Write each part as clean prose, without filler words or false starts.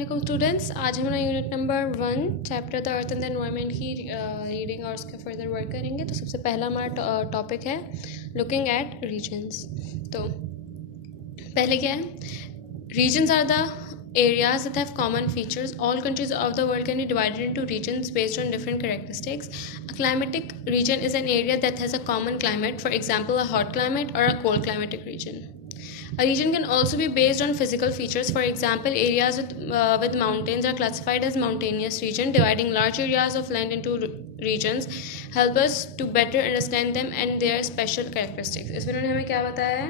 अस्सलाम स्टूडेंट्स, आज हम unit number 1 chapter the earth and the environment की रीडिंग और उसके फर्दर वर्क करेंगे। तो सबसे पहला हमारा टॉपिक है लुकिंग एट रीजन्स। तो पहले क्या है, regions are the areas that have common features. All countries of the world can be divided into regions based on different characteristics. A climatic region is an area that has a common climate, for example a hot climate or a cold climatic region. A region can also be based on physical features. For example, areas with mountains are classified as mountainous region. Dividing large areas of land into regions help us to better understand them and their special characteristics. इसमें उन्होंने हमें क्या बताया है,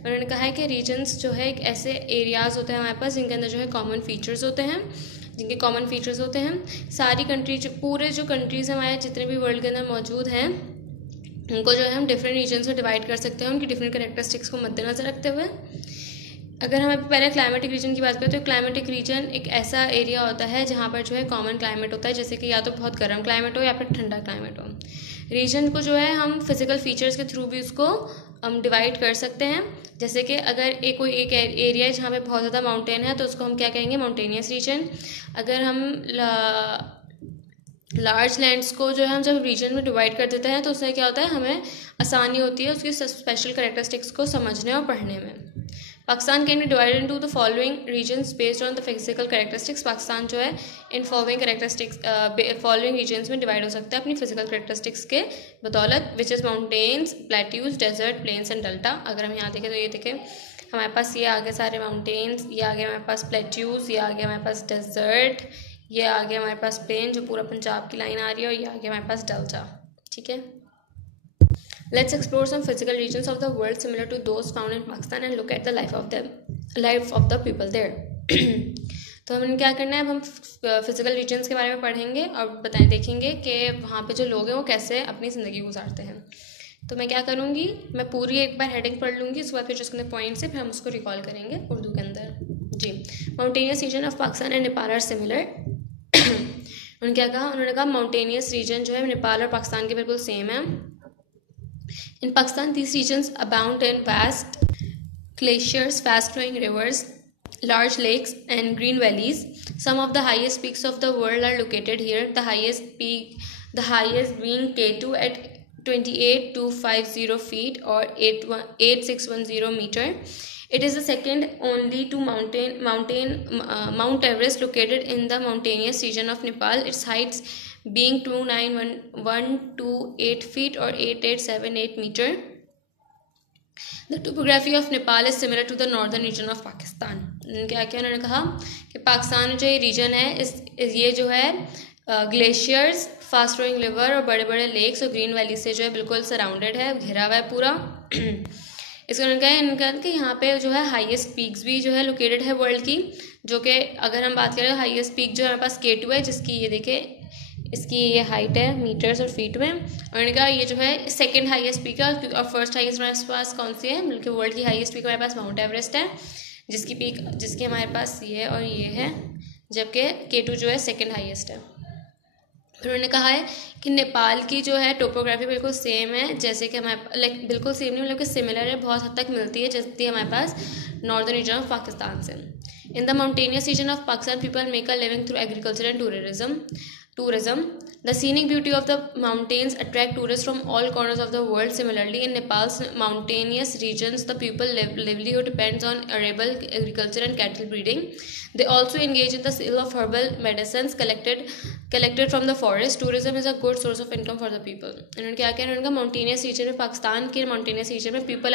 उन्होंने कहा है कि रीजन्स जो है एक ऐसे एरियाज़ होते हैं हमारे पास जिनके अंदर जो है कॉमन फीचर्स होते हैं, सारी कंट्री पूरे जो कंट्रीज़ हमारे जितने भी वर्ल्ड के अंदर मौजूद हैं उनको जो है हम डिफरेंट रीजन्स में डिवाइड कर सकते हैं, उनकी डिफरेंट कैरेक्टरिस्टिक्स को मद्देनजर रखते हुए। अगर हम पहले क्लाइमेटिक रीजन की बात करें तो क्लाइमेटिक रीजन एक ऐसा एरिया होता है जहाँ पर जो है कॉमन क्लाइमेट होता है, जैसे कि या तो बहुत गर्म क्लाइमेट हो या फिर ठंडा क्लाइमेट हो। रीजन को जो है हम फिजिकल फीचर्स के थ्रू भी उसको हम डिवाइड कर सकते हैं। जैसे कि अगर कोई एक एरिया है जहाँ पे बहुत ज़्यादा माउंटेन है तो उसको हम क्या कहेंगे, माउंटेनियस रीजन। अगर हम लार्ज लैंड्स को जो है हम जब रीजन में डिवाइड कर देते हैं तो उससे क्या होता है, हमें आसानी होती है उसकी स्पेशल कैरेक्टरिस्टिक्स को समझने और पढ़ने में। Pakistan can be divided into the following regions based on the physical characteristics. Pakistan जो है इन फॉलोइंग रीजन्स में डिवाइड हो सकता है अपनी फिजिकल कैरेक्टरिस्टिक्स के बदौलत, which is mountains, plateaus, desert, plains and delta. अगर हम यहाँ देखें तो ये देखें हमारे पास ये आगे सारे माउंटेन्स, ये आगे हमारे पास प्लेट्यूज, ये आगे हमारे पास डेजर्ट, ये आगे हमारे पास प्लेन जो पूरा पंजाब की लाइन आ रही है, और ये आगे हमारे पास डेल्टा। ठीक है, Let's explore some physical regions of the world similar to those found in Pakistan and look at the life of the people there. तो हमें क्या करना है, अब हम फिजिकल रीजन्स के बारे में पढ़ेंगे और देखेंगे कि वहाँ पे जो लोग हैं वो कैसे अपनी ज़िंदगी गुजारते हैं। तो मैं क्या करूँगी, मैं पूरी एक बार हेडिंग पढ़ लूँगी, उसके बाद फिर जिसके पॉइंट्स है फिर हम उसको रिकॉल करेंगे उर्दू के अंदर। जी, mountainous region of Pakistan and Nepal are similar. उन्होंने क्या कहा, उन्होंने कहा माउंटेनियस रीजन जो है नेपाल और पाकिस्तान के बिल्कुल सेम है। In Pakistan, these regions abound in vast glaciers, fast-flowing rivers, large lakes, and green valleys. Some of the highest peaks of the world are located here. The highest being K2 at 28,250 feet or 8,610 meter. It is the second only to Mount Everest, located in the mountainous region of Nepal. Its heights being 29,128 feet or 8,878 meter. The topography of Nepal is similar to the northern region of Pakistan. क्या क्या उन्होंने कहा कि पाकिस्तान जो ये reason है ये जो है ग्लेशियर्स, फास्ट फ्लोइंग रिवर और बड़े बड़े लेक्स और ग्रीन वैली से जो है बिल्कुल सराउंडेड है, घिरा हुआ है पूरा। इसको उन्होंने कहा इनका कि यहाँ पे जो है हाईएस्ट पीक्स भी जो है लोकेटेड है वर्ल्ड की, जो कि अगर हम बात करें हाईएस्ट पीक जो हमारे पास K2 है, जिसकी ये देखें इसकी ये हाइट है मीटर्स और फीट में। और उन्होंने कहा ये जो है सेकंड हाईएस्ट पीक है और फर्स्ट हाईएस्ट हमारे पास कौन सी है, बल्कि वर्ल्ड की हाईएस्ट पीक हमारे पास माउंट एवरेस्ट है, जिसकी हमारे पास ये और ये है, जबकि K2 जो है सेकंड हाईएस्ट है। फिर उन्होंने कहा है कि नेपाल की जो है टोपोग्राफी बिल्कुल सेम है, जैसे कि हमारे बिल्कुल सेम नहीं मतलब कि सिमिलर है, बहुत हद तक मिलती है जैसे हमारे पास नॉर्दर्न रीजन ऑफ पाकिस्तान से। In the mountainous region of Pakistan people make a living through agriculture and tourism. The scenic beauty of the mountains attract tourists from all corners of the world. Similarly, in Nepal's mountainous regions, the people livelihood depends on arable agriculture and cattle breeding. They also engage in the sale of herbal medicines collected from the forest. Tourism is a good source of income for the people. इन्होंने क्या किया, उनका mountainous region में, पाकिस्तान के mountainous region में people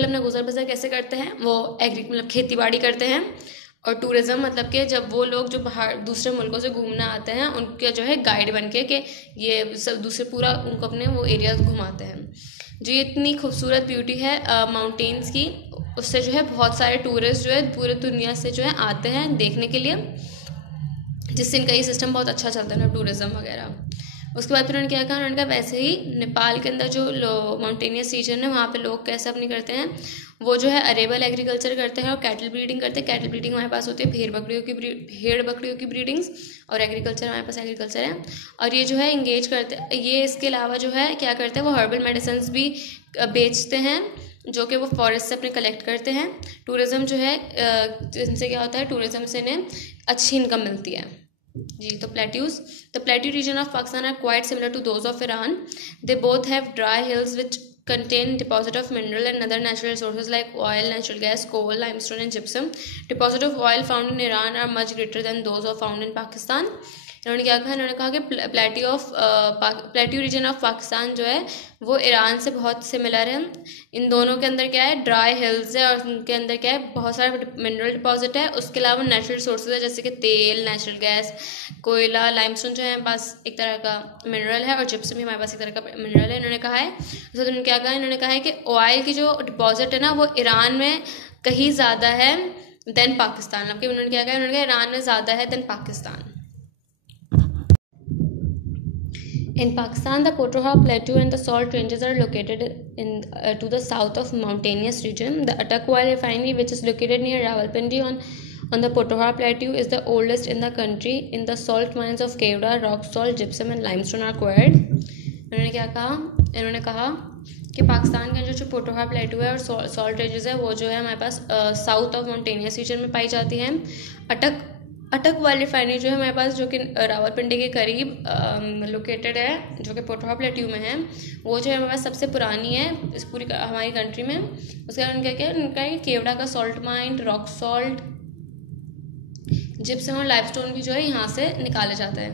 अपना गुजर बसर कैसे करते हैं, वो मतलब खेती बाड़ी करते हैं। और टूरिज़्म मतलब कि जब वो लोग जो बाहर दूसरे मुल्कों से घूमना आते हैं उनके जो है गाइड बन के कि ये सब दूसरे पूरा उनको अपने वो एरियाज घुमाते हैं। जो ये इतनी खूबसूरत ब्यूटी है माउंटेन्स की, उससे जो है बहुत सारे टूरिस्ट जो है पूरे दुनिया से जो है आते हैं देखने के लिए, जिससे इनका ये सिस्टम बहुत अच्छा चलता है टूरिज़्म वगैरह। उसके बाद फिर उन्होंने क्या कहा, उन्होंने कहा वैसे ही नेपाल के अंदर जो माउंटेनियस रीजन है वहाँ पे लोग कैसे अपनी करते हैं, वो जो है अरेबल एग्रीकल्चर करते हैं और कैटल ब्रीडिंग करते हैं। कैटल ब्रीडिंग हमारे पास होती है भेड़ बकरियों की ब्रीडिंग्स, और एग्रीकल्चर हमारे पास एग्रीकल्चर है। और ये जो है इंगेज करते हैं, ये इसके अलावा जो है क्या करते हैं, वो हर्बल मेडिसिन भी बेचते हैं जो कि वो फॉरेस्ट से अपने कलेक्ट करते हैं। टूरिज़्म जो है जिनसे क्या होता है, टूरिज़्म से इन्हें अच्छी इनकम मिलती है जी। तो plateaus, the plateau region of Pakistan are quite similar to those of Iran. They both have dry hills which contain deposit of mineral and other natural resources like oil, natural gas, coal, limestone and gypsum. Deposit of oil found in Iran are much greater than those of found in Pakistan. इन्होंने क्या कहा, इन्होंने कहा कि plateau region of Pakistan जो है वो Iran से बहुत सिमिलर है। इन दोनों के अंदर क्या है, ड्राई हिल्स है और उनके अंदर क्या है, बहुत सारा मिनरल डिपॉजिट है। उसके अलावा नेचुरल रिसोर्सेज है जैसे कि तेल, नेचुरल गैस, कोयला, लाइमस्टोन जो है हमारे पास एक तरह का मिनरल है और जिप्सम भी हमारे पास एक तरह का मिनरल है। इन्होंने कहा है, तो इन्होंने क्या कहा, इन्होंने कहा है कि ऑयल की जो डिपॉजिट है ना वो ईरान में कहीं ज़्यादा है देन पाकिस्तान। अब उन्होंने क्या कहा, उन्होंने कहा ईरान में ज़्यादा है than Pakistan. In Pakistan, the Pothohar Plateau and the salt ranges are located to the south of mountainous region. The Attock Oil Refinery, which is located near Rawalpindi on the Pothohar Plateau, is the oldest in the country. In the salt mines of Kevda, rock salt, gypsum and limestone are quarried. इन्होंने क्या कहा, इन्होंने कहा कि पाकिस्तान का जो पोटोहार प्लेटू है और सॉल्ट रेंजेस है वो जो है हमारे पास साउथ ऑफ माउंटेनियस रीजन में पाई जाती हैं। अटक ऑयल रिफाइनरी जो है हमारे पास, जो कि रावलपिंडी के करीब लोकेटेड है, जो कि पोटोहार प्लेट्यू में है, वो जो है हमारे पास सबसे पुरानी है इस पूरी हमारी कंट्री में। उसके बाद उनका क्या, उनका केवड़ा का salt mine, rock salt, gypsum और लाइमस्टोन भी जो है यहाँ से निकाले जाता है।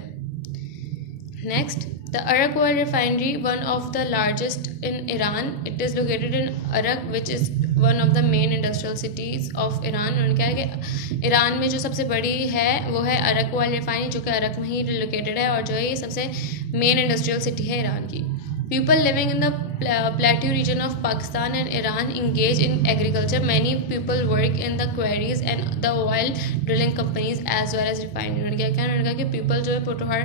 Next, the Arak oil refinery, one of the largest in Iran. It is located in Arak, which is one of the main industrial cities of Iran. उन्होंने कहा है कि ईरान में जो सबसे बड़ी है वो है अरक ऑयल रिफाइनरी, जो कि अरक में ही लोकेटेड है और जो है ये सबसे मेन इंडस्ट्रियल सिटी है ईरान की। People living in the plateau region of Pakistan and Iran engage in agriculture. Many people work in the quarries and the oil drilling companies as well as refinery. उन्होंने क्या कहा, उन्होंने कहा कि people जो है पोटोहार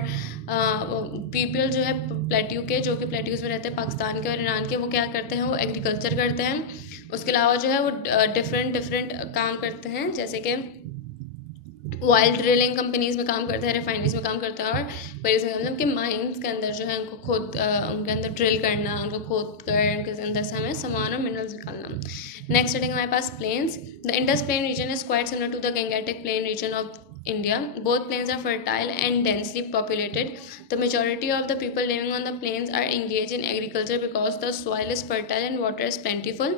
पीपल जो है प्लेट्यू के, जो कि प्लेट्यूज में रहते हैं पाकिस्तान के और ईरान के, वो क्या करते हैं, वो एग्रीकल्चर करते हैं। उसके अलावा जो है वो डिफरेंट काम करते हैं, जैसे कि ऑयल ड्रिलिंग कंपनीज में काम करते हैं, रिफाइनरीज में काम करते हैं और वेरियस मतलब कि माइंस के अंदर जो है उनको उनके अंदर ड्रिल करना, उनको खोद कर उनके अंदर से हमें सामान और मिनरल्स निकालना। नेक्स्ट हेडिंग हमारे पास plains. The Indus plain region is quite similar to the Gangetic plain region of India. Both plains are fertile and densely populated. The majority of the people living on the plains are engaged in agriculture because the soil is fertile and water is plentiful.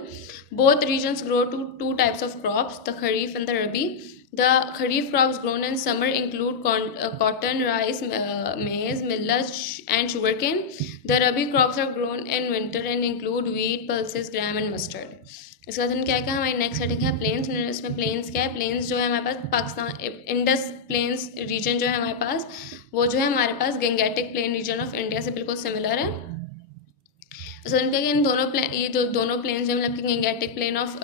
Both regions grow two types of crops, the Kharif and the Rabi. The Kharif crops grown in summer include cotton, rice, maize, millet and sugarcane. The Rabi crops are grown in winter and include wheat, pulses, gram and mustard. इसके बाद क्या क्या हमारी next heading है plains. इसमें plains क्या है, plains जो है हमारे पास पाकिस्तान इंडस प्लेन्स रीजन जो है हमारे पास, वो जो है हमारे पास Gangetic plain region of India से बिल्कुल सिमिलर है। तो इनका इन दोनों प्लेन्स जो मतलब कि गंगेटिक प्लेन ऑफ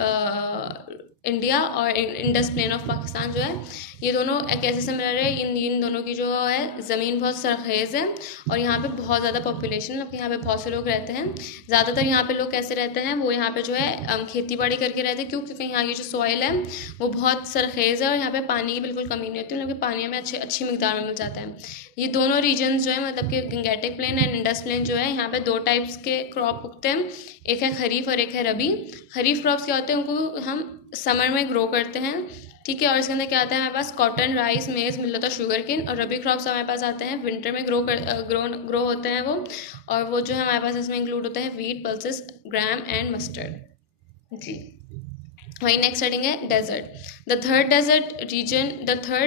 इंडिया और इंडस प्लेन ऑफ पाकिस्तान जो है, ये दोनों कैसे सिमिलर है, इन दोनों की जो है ज़मीन बहुत सरखेज़ है और यहाँ पे बहुत ज़्यादा पॉपुलेशन, मतलब यहाँ पे बहुत से लोग रहते हैं। ज़्यादातर यहाँ पे लोग कैसे रहते हैं, वो यहाँ पे जो है खेती बाड़ी करके रहते हैं। क्यों? क्योंकि यहाँ की जो सॉइल है वो बहुत सरखेज़ है और यहाँ पे पानी की बिल्कुल कमी नहीं होती, मतलब कि पानी हमें अच्छी मिकदार में मिल जाता है। ये दोनों रीजन जो है मतलब कि Gangetic plain and Indus plain जो है, यहाँ पे दो टाइप्स के क्रॉप उगते हैं, एक है खरीफ और एक है रबी। खरीफ क्रॉप्स क्या होते हैं, उनको हम समर में ग्रो करते हैं, ठीक है, और इसके अंदर क्या आता है हमारे पास कॉटन, राइस, मेज, मिलेट और शुगर केन। और रबी क्रॉप्स हमारे पास आते हैं विंटर में ग्रो होते हैं वो, और वो जो है हमारे पास इसमें इंक्लूड होते हैं wheat, pulses, gram and mustard जी। वही नेक्स्ट हेडिंग है desert. The Thar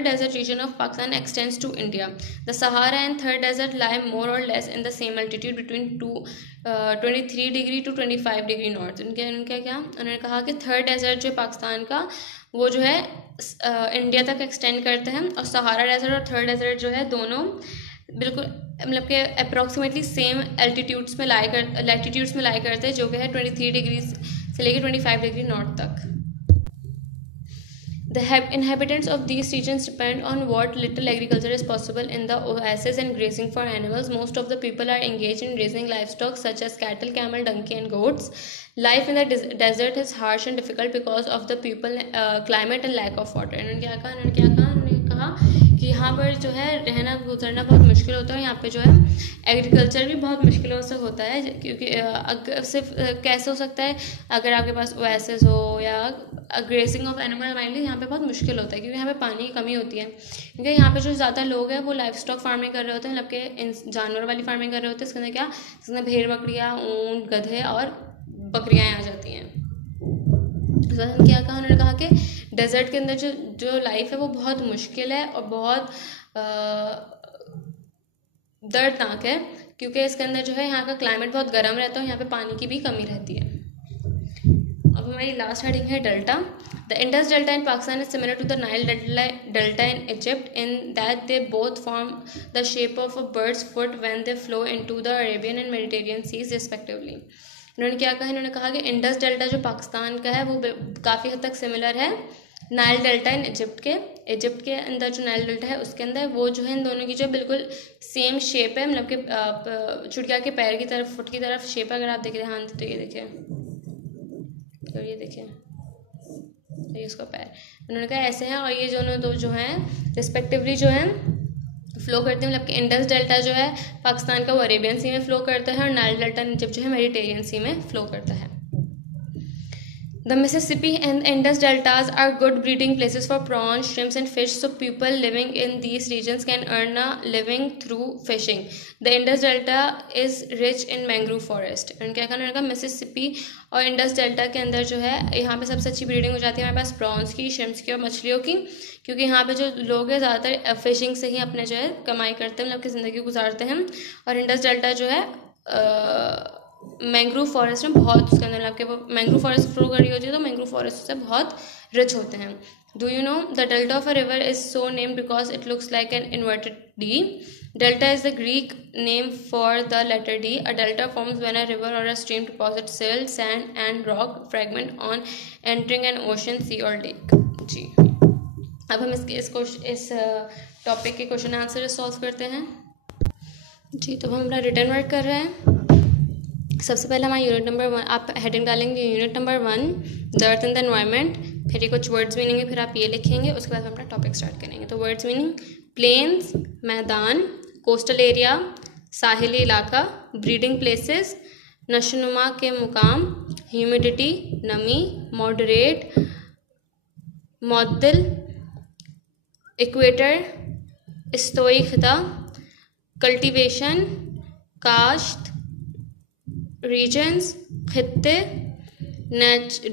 desert region of Pakistan extends to India. The Sahara and Thar desert lie more or less in the same altitude between 23 degree to 25 degree north. उन्होंने कहा कि third desert जो पाकिस्तान का वो जो है इंडिया तक एक्सटेंड करते हैं, और सहारा डेजर्ट और थर्ड डेजर्ट जो है दोनों बिल्कुल मतलब कि अप्रॉक्सीमेटली सेम लैटिट्यूड्स में लाई करते हैं, जो कि है 23 डिग्री से लेकर 25 डिग्री नॉर्थ तक। The inhabitants of these regions depend on what little agriculture is possible in the oases and grazing for animals. Most of the people are engaged in raising livestock such as cattle, camel, donkey and goats. Life in the desert is harsh and difficult because of the climate and lack of water. उन्होंने क्या कहा क्योंकि यहाँ पर जो है रहना गुजरना बहुत मुश्किल होता है। यहाँ पे जो है एग्रीकल्चर भी बहुत मुश्किलों से होता है, क्योंकि अगर सिर्फ कैसे हो सकता है अगर आपके पास ओएसिस हो या ग्रेसिंग ऑफ एनिमल वाइल्ड, यहाँ पे बहुत मुश्किल होता है क्योंकि यहाँ पे पानी की कमी होती है। क्योंकि यहाँ पे जो ज़्यादा लोग हैं वो लाइफ स्टॉक फार्मिंग कर रहे होते हैं, मतलब के जानवर वाली फार्मिंग कर रहे होते हैं। इसके अंदर क्या, इसके अंदर भेड़ बकरियाँ, ऊँट, गधे और बकरियाँ आ जाती हैं। तो क्या कहा उन्होंने कहा कि डेजर्ट के अंदर जो लाइफ है वो बहुत मुश्किल है और बहुत दर्दनाक है, क्योंकि इसके अंदर जो है यहाँ का क्लाइमेट बहुत गर्म रहता है और यहाँ पे पानी की भी कमी रहती है। अब हमारी लास्ट हेडिंग है delta. The Indus delta in Pakistan is similar to the Nile delta in Egypt in that they both form the shape of a bird's foot when they flow into the Arabian and Mediterranean seas respectively. इन्होंने क्या कहा, इन्होंने कहा कि Indus delta जो पाकिस्तान का है वो काफ़ी हद तक सिमिलर है नाइल डेल्टा इन इजिप्ट के अंदर जो नाइल डेल्टा है उसके अंदर, वो जो है इन दोनों की जो बिल्कुल सेम शेप है, मतलब कि चुटिया के पैर की तरफ, फुट की तरफ शेप है। अगर आप देख रहे हैं तो ये देखिए, तो ये देखिए, ये उसका पैर, उन्होंने कहा ऐसे हैं। और ये दो जो हैं रिस्पेक्टिवली जो है फ्लो करते हैं, मतलब कि इंडस डेल्टा जो है पाकिस्तान का वो अरेबियन सी में फ्लो करता है और नाइल डेल्टा इजिप्ट जो है मेडिटेरियन सी में फ्लो करता है। The Mississippi and Indus deltas are good breeding places for prawns, shrimps and fish, so people living in these regions can earn a living through fishing. The Indus delta is rich in mangrove forest. क्या कहा, Mississippi और Indus delta के अंदर जो है यहाँ पे सबसे अच्छी ब्रीडिंग हो जाती है हमारे पास प्रॉन्स की, शिम्स की और मछलियों की, क्योंकि यहाँ पे जो लोग हैं ज़्यादातर फिशिंग से ही अपने जो है कमाई करते हैं, मतलब कि ज़िंदगी गुजारते हैं। और इंडस डेल्टा जो है मैंग्रोव फॉरेस्ट में बहुत, उसके अंदर आपके वो मैंग्रोव फॉरेस्ट फ्लो कर रही होती है, तो मैंग्रोव फॉरेस्ट से बहुत रिच होते हैं। Do you know the delta of a river is so named because it looks like an inverted D. Delta is the Greek name for the letter D. A delta forms when a river or a stream deposit silt, sand and rock fragment on entering an ocean, sea or lake. जी, अब हम इस topic के question answer solve करते हैं। जी, तो हम अपना written work कर रहे हैं। सबसे पहले हमारा यूनिट नंबर 1, आप हेडिंग डालेंगे unit number 1 the earth in the environment, फिर ये कुछ वर्ड्स मीनिंग है, फिर आप ये लिखेंगे, उसके बाद हम अपना टॉपिक स्टार्ट करेंगे। तो वर्ड्स मीनिंग, प्लेन्स मैदान, कोस्टल एरिया साहिली इलाका, ब्रीडिंग प्लेसेस नशोनुमा के मुकाम, ह्यूमिडिटी नमी, मॉडरेट मौद्दिल, इक्वेटर इस्तोई खिता, कल्टीवेशन काश्त, रीजन्स खत्ते,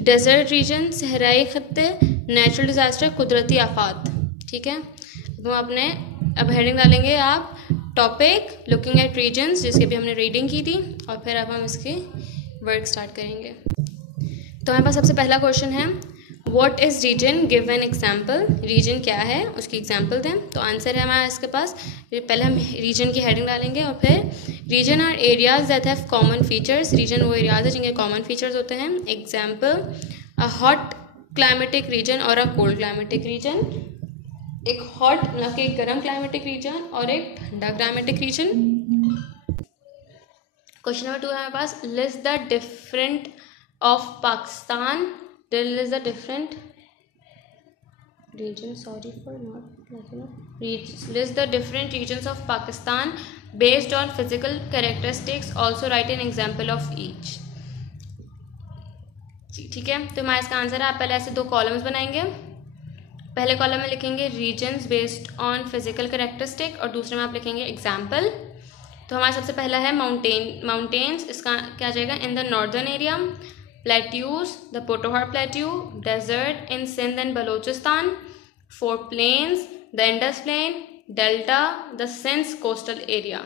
डेजर्ट रीजन सहराई खत्ते, नेचुरल डिज़ास्टर कुदरती आफात। ठीक है, अब हम अपने अब हेडिंग डालेंगे आप टॉपिक लुकिंग एट रीजन्स, जिसके भी हमने रीडिंग की थी, और फिर अब हम इसके वर्क स्टार्ट करेंगे। तो हमारे पास सबसे पहला क्वेश्चन है what is region, give an example. Region क्या है उसकी एग्जाम्पल दें। तो आंसर है हमारा इसके पास, पहले हम रीजन की हेडिंग डालेंगे और फिर region are areas that have common features. Region वो एरियाज है जिनके कॉमन फीचर्स होते हैं। Example, a hot climatic region और अ कोल्ड क्लाइमेटिक रीजन। एक हॉट मतलब कि एक गर्म क्लाइमेटिक रीजन और एक ठंडा क्लाइमेटिक रीजन। क्वेश्चन नंबर 2 है हमारे पास, list the different of Pakistan, list the different regions, list the different regions of Pakistan based on physical characteristics, also write an example of each। ठीक है, तो हमारा इसका आंसर है, आप पहले ऐसे 2 कॉलम्स बनाएंगे। पहले कॉलम में लिखेंगे regions based on physical characteristic और दूसरे में आप लिखेंगे एग्जाम्पल। तो हमारा सबसे पहला है माउंटेन्स, इसका क्या जाएगा, in the northern area, plateaus, the Pothohar Plateau, desert in Sindh and Balochistan, 4 plains, the Indus Plain, delta, the Sindh coastal area।